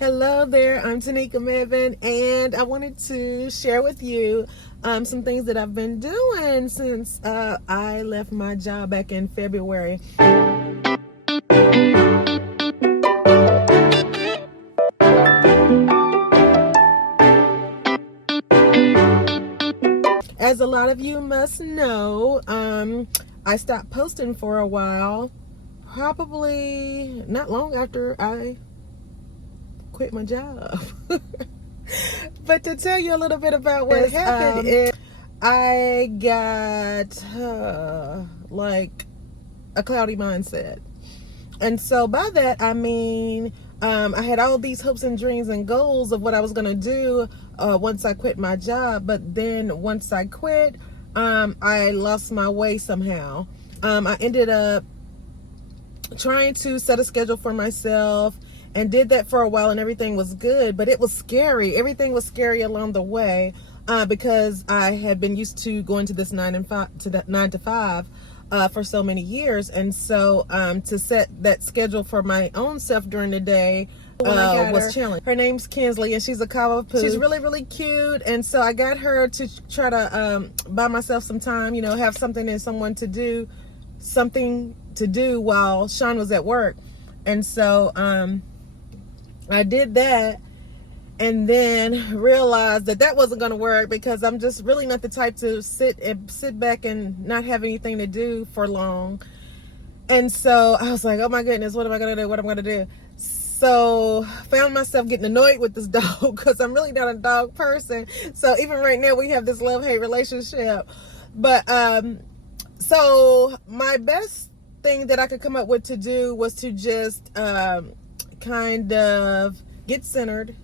Hello there, I'm Tanika Mevin, and I wanted to share with you some things that I've been doing since I left my job back in February. As a lot of you must know, I stopped posting for a while, probably not long after I quit my job. But to tell you a little bit about what happened is I got like a cloudy mindset. And so by that I mean I had all these hopes and dreams and goals of what I was going to do once I quit my job. But then once I quit, I lost my way somehow. I ended up trying to set a schedule for myself and did that for a while, and everything was good, but it was scary. Everything was scary along the way because I had been used to going to this 9 to 5 for so many years. And so to set that schedule for my own self during the day was challenging. Her name's Kinsley, and she's a Kava-poo. She's really, really cute. And so I got her to try to buy myself some time, have something and something to do while Sean was at work. And so I did that, and then realized that wasn't going to work because I'm just really not the type to sit back and not have anything to do for long. And so I was like, oh my goodness, what am I going to do? What am I going to do? So found myself getting annoyed with this dog because I'm really not a dog person. So even right now we have this love-hate relationship. But so my best thing that I could come up with to do was to just kind of get centered,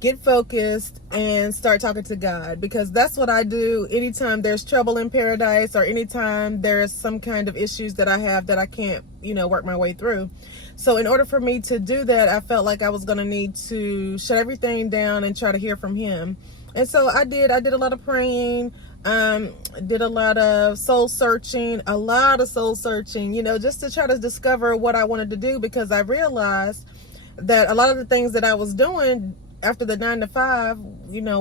get focused and start talking to God, because that's what I do anytime there's trouble in paradise or anytime there's some kind of issues that I have that I can't, work my way through. So in order for me to do that, I felt like I was going to need to shut everything down and try to hear from him. And so I did a lot of praying, did a lot of soul searching, just to try to discover what I wanted to do, because I realized that a lot of the things that I was doing after the 9 to 5,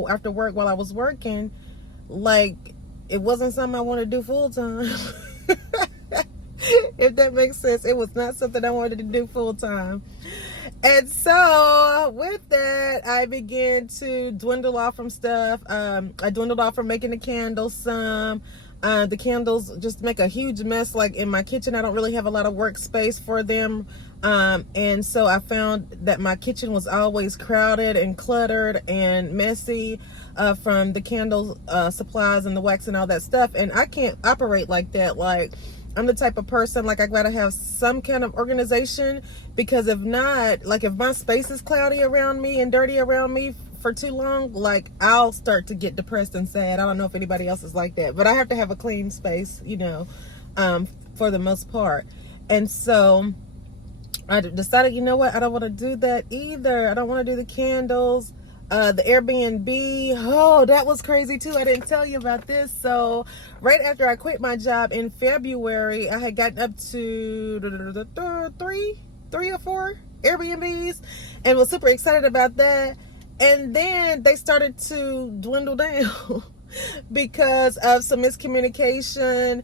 after work while I was working, like it wasn't something I wanted to do full time. If that makes sense, it was not something I wanted to do full time. And so with that, I began to dwindle off from stuff. I dwindled off from making the candles some. The candles just make a huge mess. Like in my kitchen, I don't really have a lot of workspace for them. And so I found that my kitchen was always crowded and cluttered and messy from the candle supplies and the wax and all that stuff. And I can't operate like that. Like, I'm the type of person, like, I gotta have some kind of organization, because if not, like, if my space is cloudy around me and dirty around me for too long, like, I'll start to get depressed and sad. I don't know if anybody else is like that, but I have to have a clean space, for the most part. And so I decided, you know what, I don't want to do that either. I don't want to do the candles. The Airbnb, oh, that was crazy too. I didn't tell you about this. So right after I quit my job in February, I had gotten up to three or four Airbnbs and was super excited about that. And then they started to dwindle down because of some miscommunication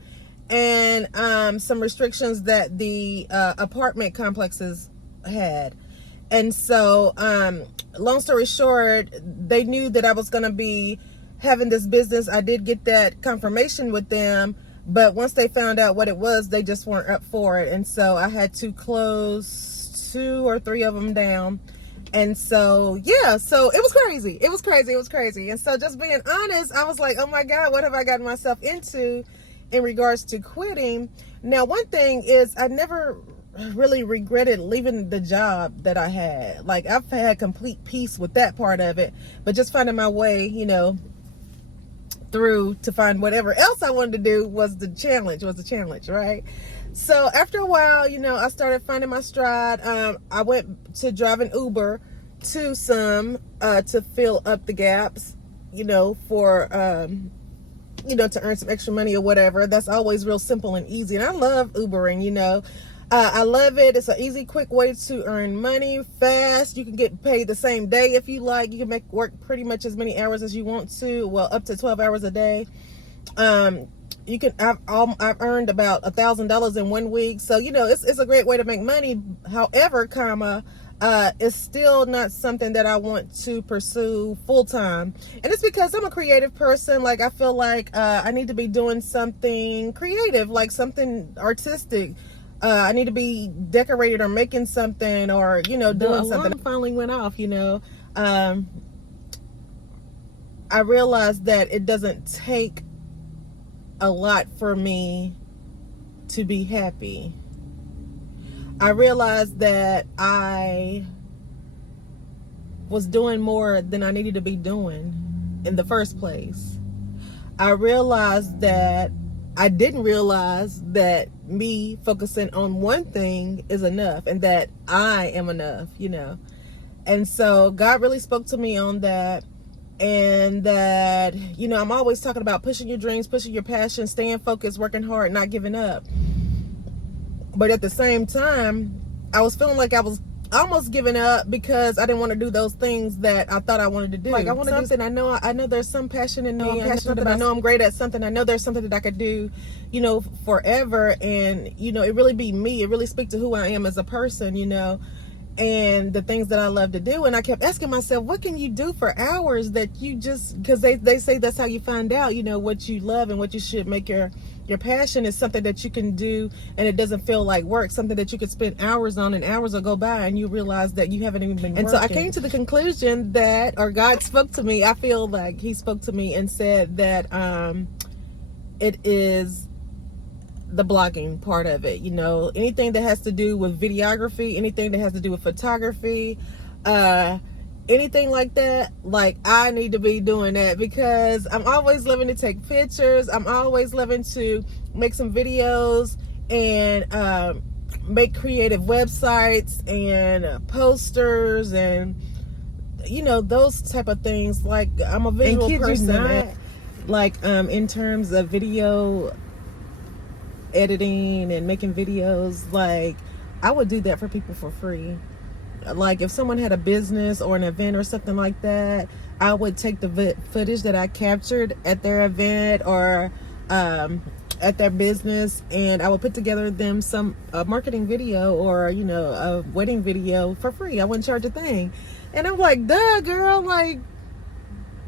and some restrictions that the apartment complexes had. And so, long story short, they knew that I was going to be having this business. I did get that confirmation with them, but once they found out what it was, they just weren't up for it. And so I had to close 2 or 3 of them down. And so, yeah, so it was crazy. It was crazy. And so just being honest, I was like, oh my God, what have I gotten myself into in regards to quitting? Now, one thing is, I never really regretted leaving the job that I had. Like, I've had complete peace with that part of it, but just finding my way, through to find whatever else I wanted to do was the challenge, right? So after a while, I started finding my stride. I went to driving Uber to to fill up the gaps, for, to earn some extra money or whatever. That's always real simple and easy. And I love Ubering, I love it. It's an easy, quick way to earn money fast. You can get paid the same day if you like. You can work pretty much as many hours as you want to. Well, up to 12 hours a day. You can. I've earned about $1,000 in 1 week. So it's a great way to make money. However, it's still not something that I want to pursue full time, and it's because I'm a creative person. Like I feel like I need to be doing something creative, like something artistic. I need to be decorated or making something or, doing something. The alarm finally went off, I realized that it doesn't take a lot for me to be happy. I realized that I was doing more than I needed to be doing in the first place. I realized that I didn't realize that me focusing on one thing is enough and that I am enough, And so God really spoke to me on that, and that, I'm always talking about pushing your dreams, pushing your passion, staying focused, working hard, not giving up. But at the same time, I was feeling like I was almost giving up because I didn't want to do those things that I thought I wanted to do. Like I want to do something. I know there's some passion in me. I know I'm great at something. I know there's something that I could do, forever. And, it really be me. It really speak to who I am as a person, and the things that I love to do. And I kept asking myself, what can you do for hours that you just, because they say that's how you find out, what you love and what you should make your passion is something that you can do and it doesn't feel like work, something that you could spend hours on and hours will go by and you realize that you haven't even been working. And so I came to the conclusion that, or God spoke to me, I feel like he spoke to me and said that it is the blogging part of it, anything that has to do with videography, anything that has to do with photography, anything like that, like I need to be doing that because I'm always loving to take pictures. I'm always loving to make some videos and make creative websites and posters and those type of things. Like I'm a visual person, like in terms of video editing and making videos, like I would do that for people for free. Like if someone had a business or an event or something like that, I would take the footage that I captured at their event or at their business, and I would put together them some marketing video or a wedding video for free. I wouldn't charge a thing. And I'm like, duh, girl, like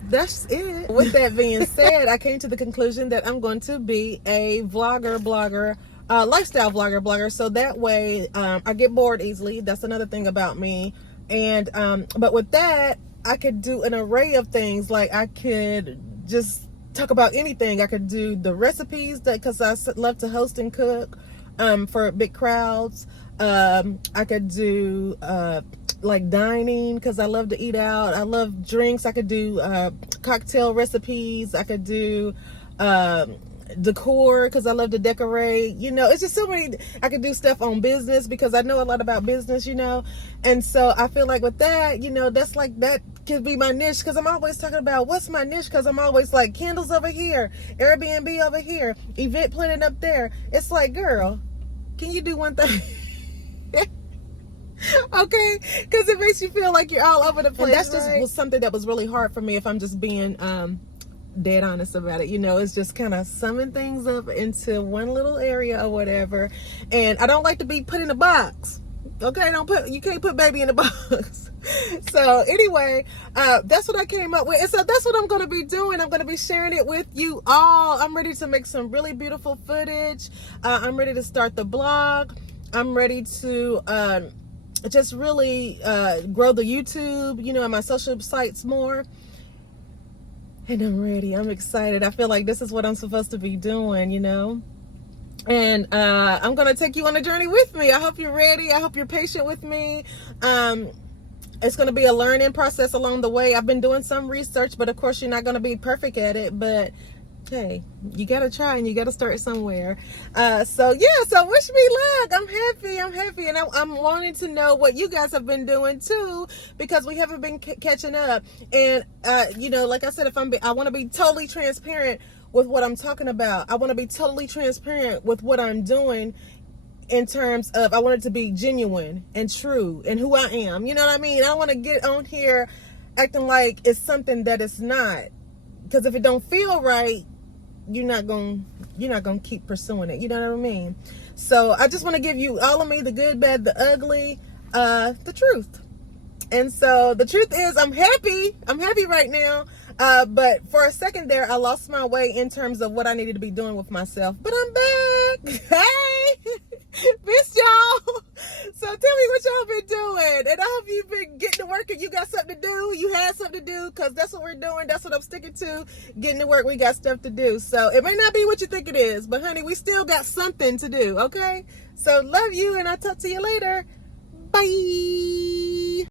that's it. With that being said, I came to the conclusion that I'm going to be a blogger, lifestyle blogger. So that way, I get bored easily. That's another thing about me. And, but with that, I could do an array of things. Like I could just talk about anything. I could do the recipes cause I love to host and cook, for big crowds. I could do, like dining because I love to eat out. I love drinks. I could do cocktail recipes. I could do decor because I love to decorate. It's just so many. I could do stuff on business because I know a lot about business, and so I feel like with that, that's like that could be my niche because I'm always talking about what's my niche because I'm always like candles over here, Airbnb over here, event planning up there. It's like, girl, can you do one thing? Okay, because it makes you feel like you're all over the place. And that's just was something that was really hard for me, if I'm just being dead honest about it. It's just kind of summing things up into one little area or whatever. And I don't like to be put in a box. Okay, you can't put baby in a box. So anyway, that's what I came up with. And so that's what I'm going to be doing. I'm going to be sharing it with you all. I'm ready to make some really beautiful footage. I'm ready to start the blog. I'm ready to just really grow the YouTube, and my social sites more. And I'm ready. I'm excited. I feel like this is what I'm supposed to be doing, And I'm going to take you on a journey with me. I hope you're ready. I hope you're patient with me. It's going to be a learning process along the way. I've been doing some research, but of course you're not going to be perfect at it. But hey, you got to try and you got to start somewhere. So wish me luck. I'm happy. And I'm wanting to know what you guys have been doing too, because we haven't been catching up. And, like I said, I want to be totally transparent with what I'm talking about. I want to be totally transparent with what I'm doing. in terms of I want it to be genuine and true and who I am. You know what I mean? I don't want to get on here acting like it's something that it's not. Because if it don't feel right, you're not gonna keep pursuing it. You know what I mean? So I just want to give you all of me, the good, bad, the ugly, the truth. And so the truth is I'm happy right now. But for a second there, I lost my way in terms of what I needed to be doing with myself. But I'm back. Hey, missed y'all. So tell me what y'all been doing. And I hope you've been getting to work and you got something to do. You had something to do, because that's what we're doing. That's what I'm sticking to. Getting to work. We got stuff to do. So it may not be what you think it is, but honey, we still got something to do. Okay? So love you, and I'll talk to you later. Bye.